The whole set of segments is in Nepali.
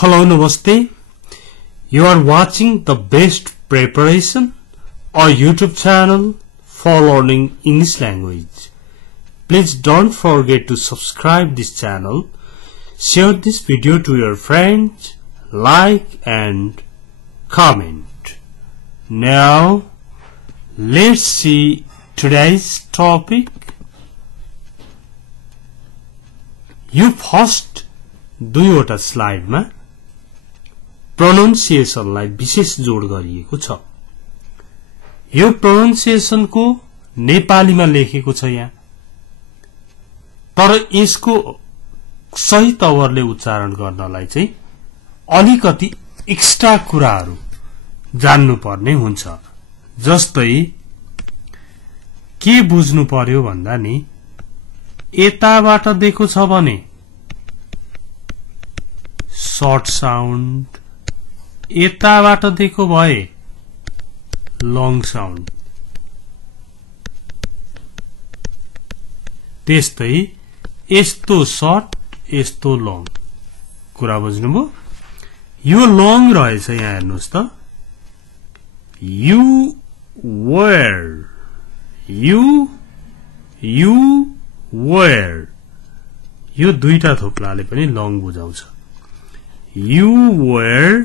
Hello, Namaste. You are watching the best preparation or YouTube channel for learning English language. Please don't forget to subscribe this channel, share this video to your friends, like and comment. Now, let's see today's topic. You first दुईवटा स्लाइडमा प्रोनाउन्सिएसनलाई विशेष जोड गरिएको छ। यो प्रोनाउन्सिएसनको नेपालीमा लेखेको छ यहाँ, तर यसको सही तवरले उच्चारण गर्नलाई चाहिँ अलिकति एक्स्ट्रा कुराहरू जान्नुपर्ने हुन्छ। जस्तै के बुझ्नु पर्यो भन्दा नि यताबाट दिएको छ भने शॉर्ट साउन्ड, यताबाट दिएको भए लङ साउन्ड। त्यस्तै यस्तो शॉर्ट यस्तो लङ कुरा बुझ्नुभयो। यो लङ रहेछ यहाँ हेर्नुस् त। यू वेयर, यू वेयर, यो दुईटा थोप्लाले पनि लङ बुझाउँछ। You were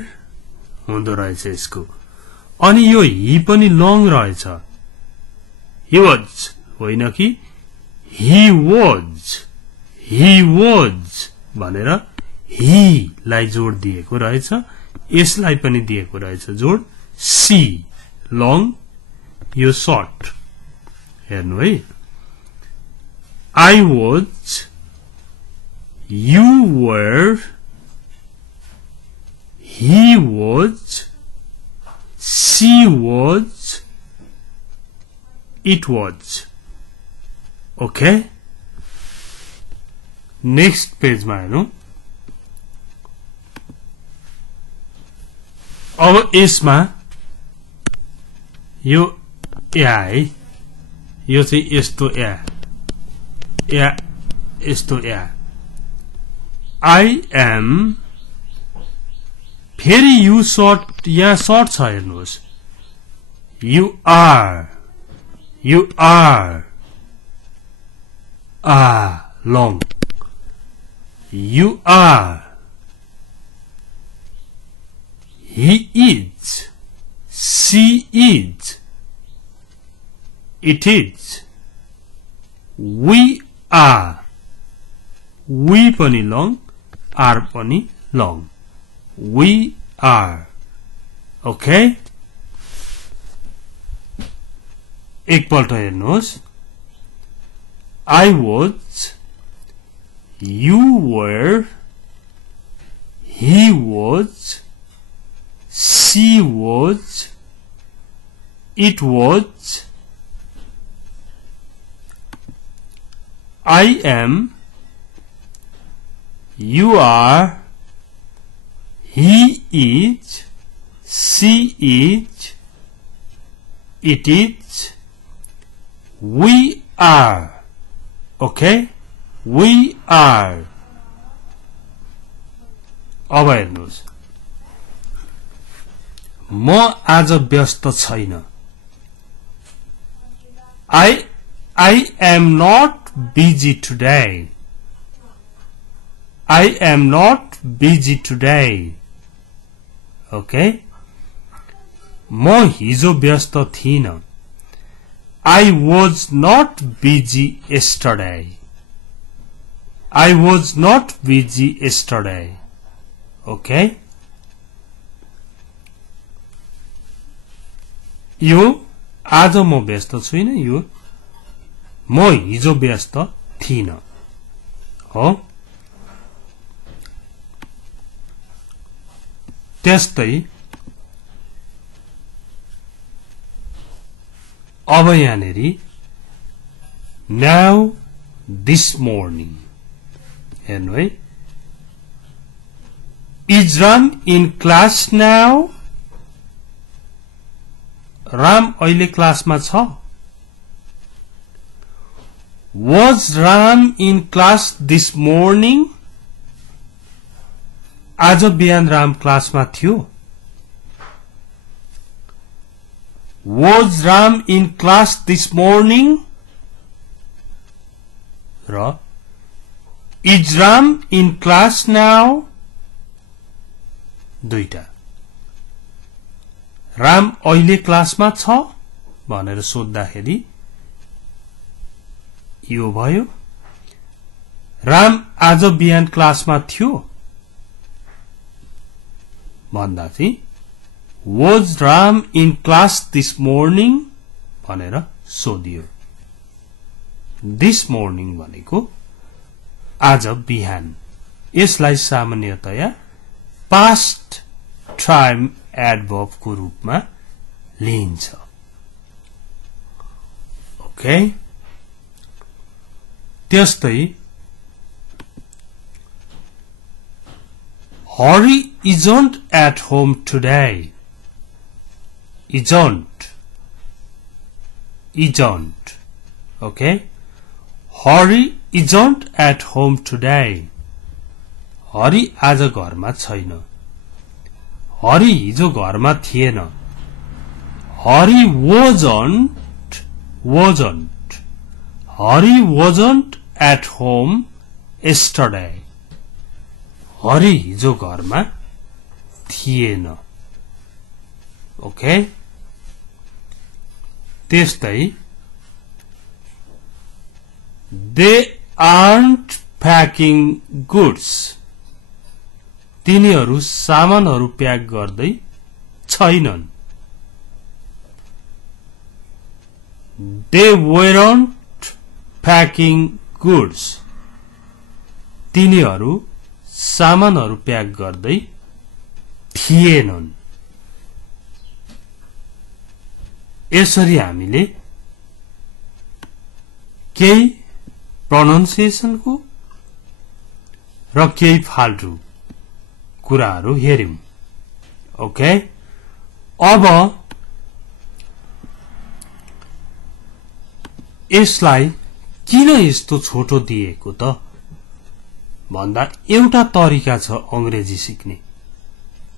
हुँदो रहेछ यसको। अनि यो ही पनि लङ रहेछ। He was होइन कि he was भनेर he लाई जोड दिएको रहेछ। यसलाई पनि दिएको रहेछ जोड सी, लङ यो शॉर्ट। हेर्नु है, I was, you were, he was, she was, it was. Okay? Next page मा हेर्नु। अब यसमा यो या है, यो चाहिँ यस्तो या यस्तो या। I am, फेरि यू शॉर्ट यहाँ शॉर्ट छ हेर्नुहोस्। You are long, you are, he is, she is, it is, we are, we पनि long, are पनि long, we are. Okay? एकपल्ट हेर्नुहोस्। I was, you were, he was, she was, it was, I am, you are, he is, she is, it is, we are. Okay? We are. अब हेर्नुहोस्, म आज व्यस्त छैन। I am not busy today. I am not busy today. Okay? म हिजो व्यस्त थिइन। I was not busy yesterday. I was not busy yesterday. Okay? यो आज म व्यस्त छुइन, यो म हिजो व्यस्त थिइन हो। त्यस्तै अब यहाँनेरि now this morning हेर्नु है। Is Ram in class now? Ram अहिले क्लासमा छ। Was Ram in class this morning? आज बिहान राम क्लासमा थियो? Was Ram in class this morning? र Is Ram in class now? दुईटा राम अहिले क्लासमा छ भनेर सोध्दाखेरि यो भयो। राम आज बिहान क्लासमा थियो भन्दा चाहिँ Was Ram in class this morning भनेर सोधियो। This morning भनेको आज बिहान, यसलाई सामान्यतया past time adverb को रूपमा लिइन्छ। ओके, त्यस्तै Hari isn't at home today. Isn't. Okay? Hari isn't at home today. Hari आज घरमा छैन। Hari हिजो घरमा थिएन। Hari wasn't. Hari wasn't at home yesterday. Hari हिजो घरमा थिएन। ओके, त्यस्तै They aren't packing goods. तिनीहरू सामानहरू प्याक गर्दै छैनन्। They weren't packing goods. तिनीहरू सामानहरू प्याक गर्दै थिएनन्। यसरी हामीले केही प्रोनाउन्सिएसनको र केही फाल्टु कुराहरू हेर्यौं। ओके, अब यसलाई किन यस्तो छोटो दिएको त भन्दा एउटा तरिका छ अंग्रेजी सिक्ने।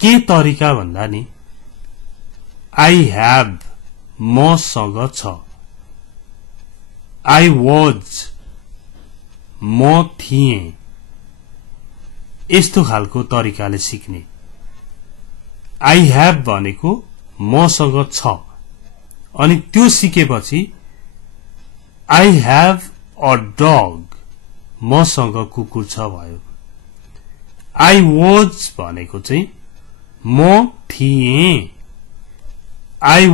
के तरिका भन्दा नि I have मसँग छ, I was म थिएँ, यस्तो खालको तरिकाले सिक्ने। I have भनेको मसँग छ, अनि त्यो सिकेपछि I have a dog मसँग कुकुर छ भयो। I was भनेको चाहिँ म थिएँ, I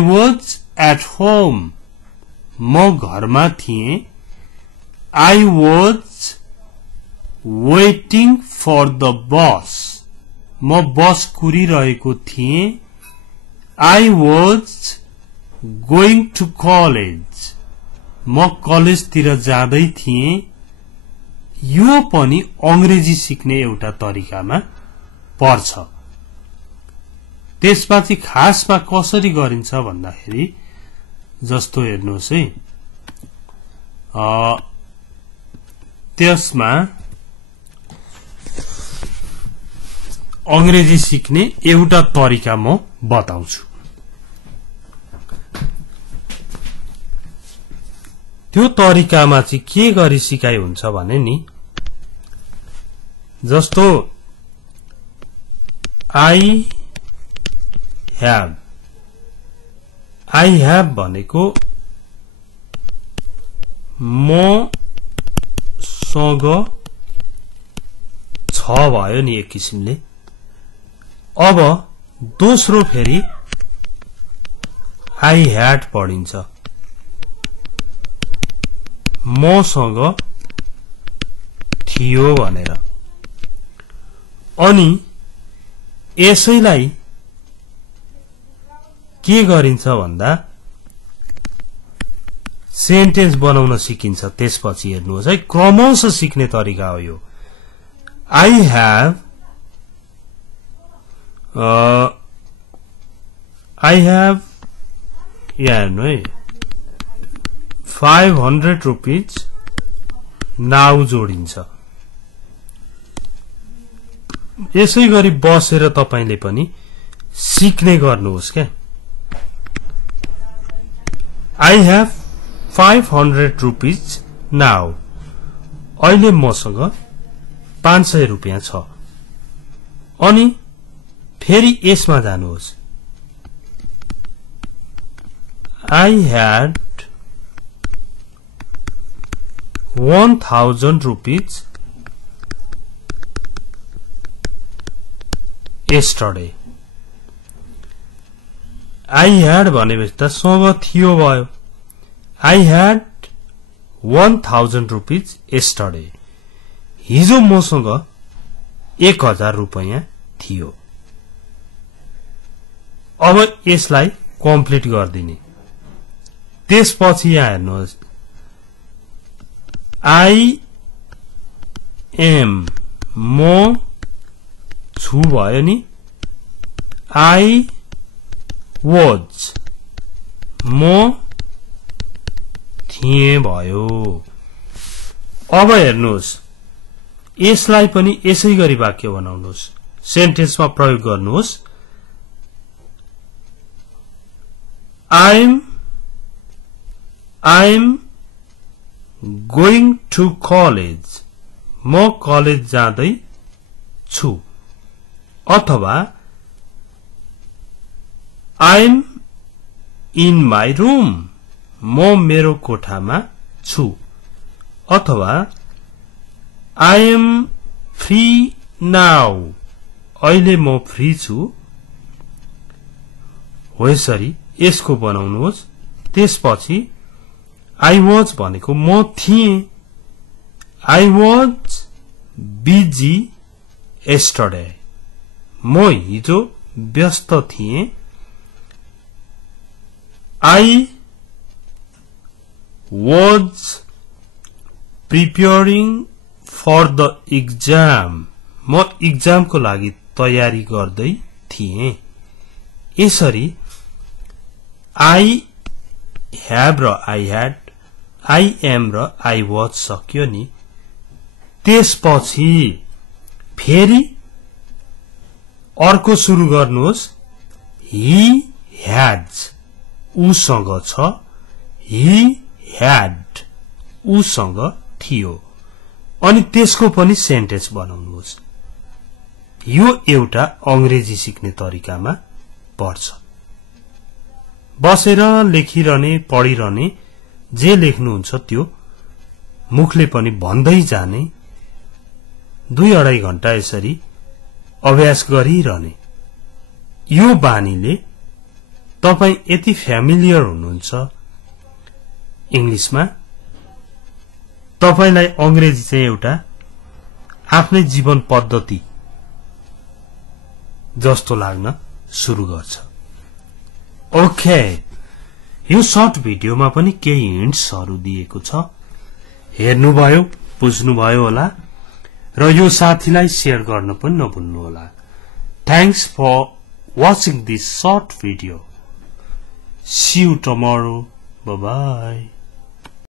was at home म घरमा थिएँ, I was waiting for the bus म बस कुरिरहेको थिएँ, I was going to college म कलेजतिर जाँदै थिएँ। यो पनि अंग्रेजी सिक्ने एउटा तरिकामा पर्छ। त्यसपछि खासमा कसरी गरिन्छ भन्दाखेरि जस्तो हेर्नुहोस् है, त्यसमा अंग्रेजी सिक्ने एउटा तरिका म बताउँछु। त्यो तरिकामा चाहिँ के गरी सिकाइ हुन्छ भने नि, जस्तो I have भनेको म सँग छ भयो नि एक किसिमले। अब दोस्रो फेरि I had पढिन्छ, मसँग थियो भनेर। अनि यसैलाई के गरिन्छ भन्दा सेन्टेन्स बनाउन सिकिन्छ। त्यसपछि हेर्नुहोस् है, क्रमशः सिक्ने तरिका हो यो। I have यहाँ हेर्नु है, 500 रुपीज नाउ जोडिन्छ। यसै गरी बसेर तपाईले पनि सिक्ने गर्नुहोस् के I have 500 rupees now. अहिले मसँग 500 रुपैयाँ छ अनि फेरि यसमा जानुहोस् I had 1000 rupees yesterday. I had भनेपछि त सँग थियो भयो I had 1000 rupees yesterday. हिजो मसँग 1000 रुपैयाँ थियो अब यसलाई कम्प्लिट गर्दिने त्यसपछि यहाँ हेर्नुहोस् I am म छु भयो नि I was म थिए भयो अब हेर्नुहोस् यसलाई पनि यसै गरी वाक्य बनाउनुहोस् सेन्टेन्समा प्रयोग गर्नुहोस् I'm going to college म कलेज जाँदै छु अथवा I'm in my room म मेरो कोठामा छु अथवा I am free now अहिले म फ्री छु हो यसरी यसको बनाउनुहोस् त्यसपछि I was भनेको म थिए I was busy yesterday म हिजो व्यस्त थिए I was preparing for the exam म एक्जाम को लागि तयारी गर्दै थिए यसरी I have र I had I am र I was सक्यो नि त्यसपछि फेरि अर्को सुरु गर्नुहोस् he has उसँग छ he had उसँग थियो अनि त्यसको पनि सेन्टेन्स बनाउनुहोस् यो एउटा अंग्रेजी सिक्ने तरिकामा पर्छ बसेर लेखिरहने पढिरहने जे लेख्नुहुन्छ त्यो मुखले पनि भन्दै जाने 2-2.5 घण्टा यसरी अभ्यास गरिरहने यो बानीले तपाई यति फ्यामिलियर हुनुहुन्छ इंग्लिशमा तपाईलाई अंग्रेजी चाहिँ एउटा आफ्नै जीवन पद्धति जस्तो लाग्न सुरु गर्छ ओके यो सर्ट भिडियोमा पनि केही हिन्ट्सहरु दिएको छ हेर्नुभयो बुझ्नुभयो होला र यो साथीलाई शेयर गर्न पनि नभुल्नु होला thanks for watching this short video see you tomorrow bye bye